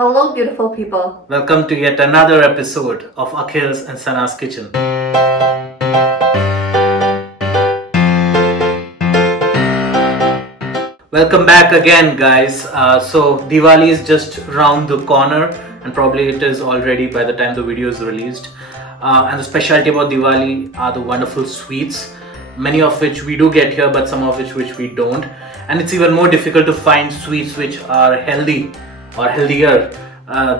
Hello, beautiful people. Welcome to yet another episode of Akhil's and Sana's Kitchen. Welcome back again, guys. So Diwali is just round the corner, and probably it is already by the time the video is released. And the specialty about Diwali are the wonderful sweets, many of which we do get here, but some of which we don't. And it's even more difficult to find sweets which are healthy or healthier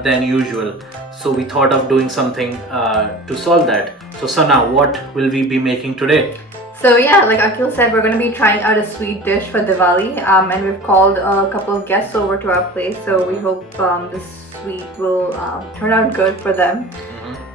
than usual. So we thought of doing something to solve that. So Sana, what will we be making today? So yeah, like Akhil said, we're going to be trying out a sweet dish for Diwali, and we've called a couple of guests over to our place. So we hope this sweet will turn out good for them.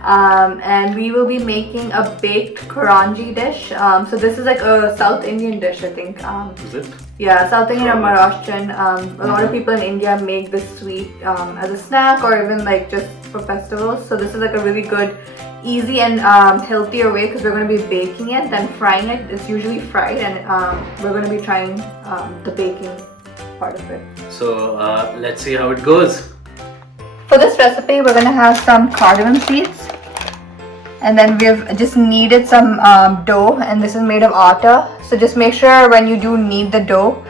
And we will be making a baked Karanji dish. So this is like a South Indian dish, I think. Is it? Yeah, South Indian or Maharashtrian. A lot of people in India make this sweet as a snack or even like just for festivals. So this is like a really good, easy and healthier way because we're going to be baking it than frying it. It's usually fried, and we're going to be trying the baking part of it. So let's see how it goes. For this recipe, we're going to have some cardamom seeds, and then we've just kneaded some dough, and this is made of atta. So just make sure when you do knead the dough,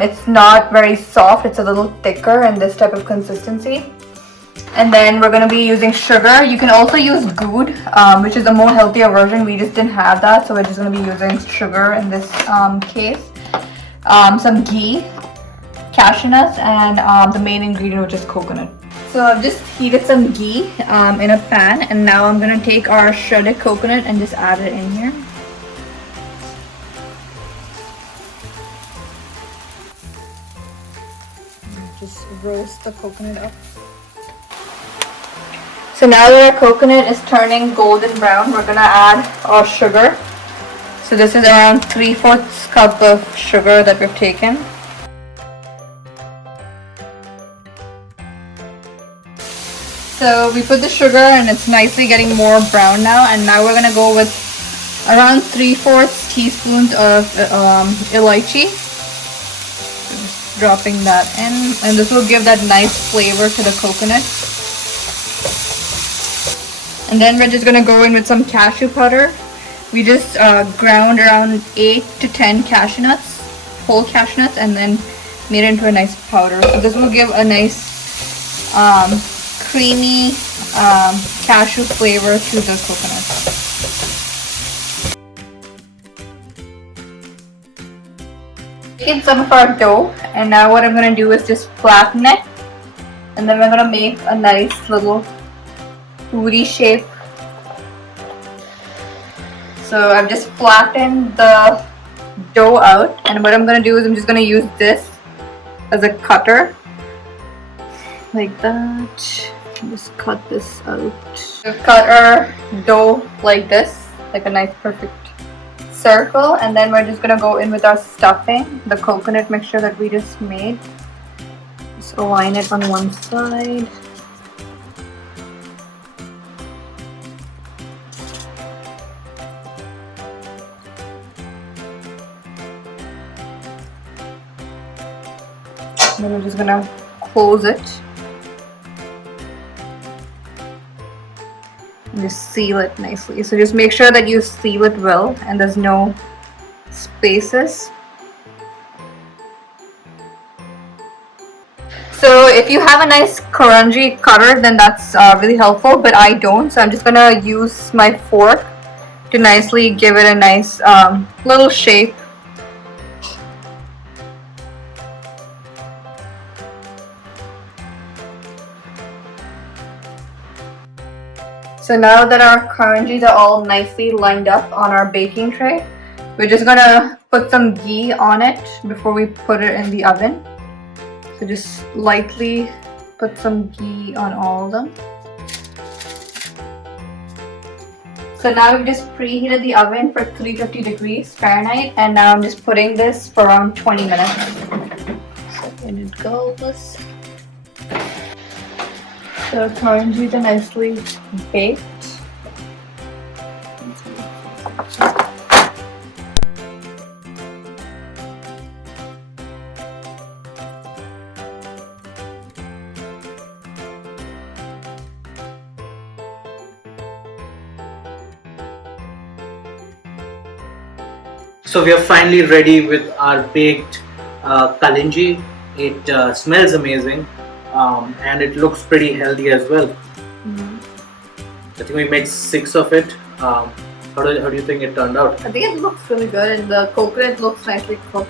it's not very soft, it's a little thicker and this type of consistency. And then we're going to be using sugar. You can also use good, which is a more healthier version. We just didn't have that, so we're just going to be using sugar in this case. Some ghee, cashew nuts, and the main ingredient, which is coconut. So I've just heated some ghee in a pan, and now I'm going to take our shredded coconut and just add it in here. Just roast the coconut up. So now that our coconut is turning golden brown, we're going to add our sugar. So this is around 3/4 cup of sugar that we've taken. So we put the sugar and it's nicely getting more brown now, and now we're going to go with around 3/4 teaspoons of elaichi. So just dropping that in, and this will give that nice flavor to the coconut. And then we're just going to go in with some cashew powder. We just ground around 8 to 10 cashew nuts, whole cashew nuts, and then made it into a nice powder. So this will give a nice creamy cashew flavor to the coconut. Taking some of our dough, and now what I'm going to do is just flatten it, and then we're going to make a nice little puri shape. So I've just flattened the dough out, and what I'm going to do is I'm just going to use this as a cutter, like that. Just cut this out. We've cut our dough like this, like a nice perfect circle, and then we're just going to go in with our stuffing, the coconut mixture that we just made. Just align it on one side. And then we're just gonna close it and just seal it nicely. So just make sure that you seal it well and there's no spaces. So if you have a nice Karanji cutter, then that's really helpful, but I don't, so I'm just gonna use my fork to nicely give it a nice little shape. So now that our Karanjis are all nicely lined up on our baking tray, we're just gonna put some ghee on it before we put it in the oven. So just lightly put some ghee on all of them. So now we've just preheated the oven for 350 degrees Fahrenheit, and now I'm just putting this for around 20 minutes. So in it goes. So Karanjis are nicely baked. So we are finally ready with our baked Karanji. It smells amazing and it looks pretty healthy as well. I think we made 6 of it. How do you think it turned out? I think it looks really good, and the coconut looks nicely cooked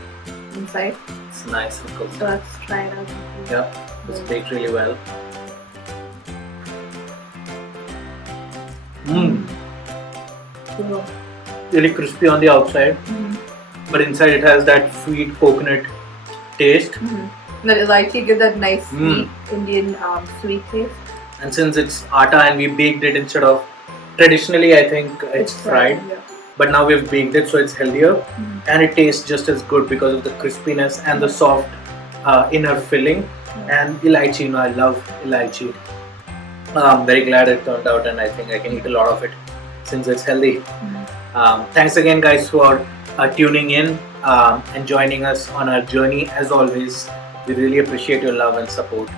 inside. It's nice and cooked. So let's try it out. Yeah, it's baked really well. Cool. Really crispy on the outside, but inside it has that sweet coconut taste. The elaichi gives that nice sweet Indian sweet taste. And since it's atta and we baked it instead of traditionally, I think it's fried. Yeah. But now we've baked it, so it's healthier and it tastes just as good because of the crispiness and the soft inner filling. And elaichi, I love elaichi. I'm very glad it turned out, and I think I can eat a lot of it since it's healthy. Thanks again, guys, for tuning in and joining us on our journey. As always, we really appreciate your love and support.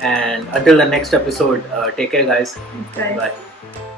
And until the next episode, take care, guys. Okay. Bye.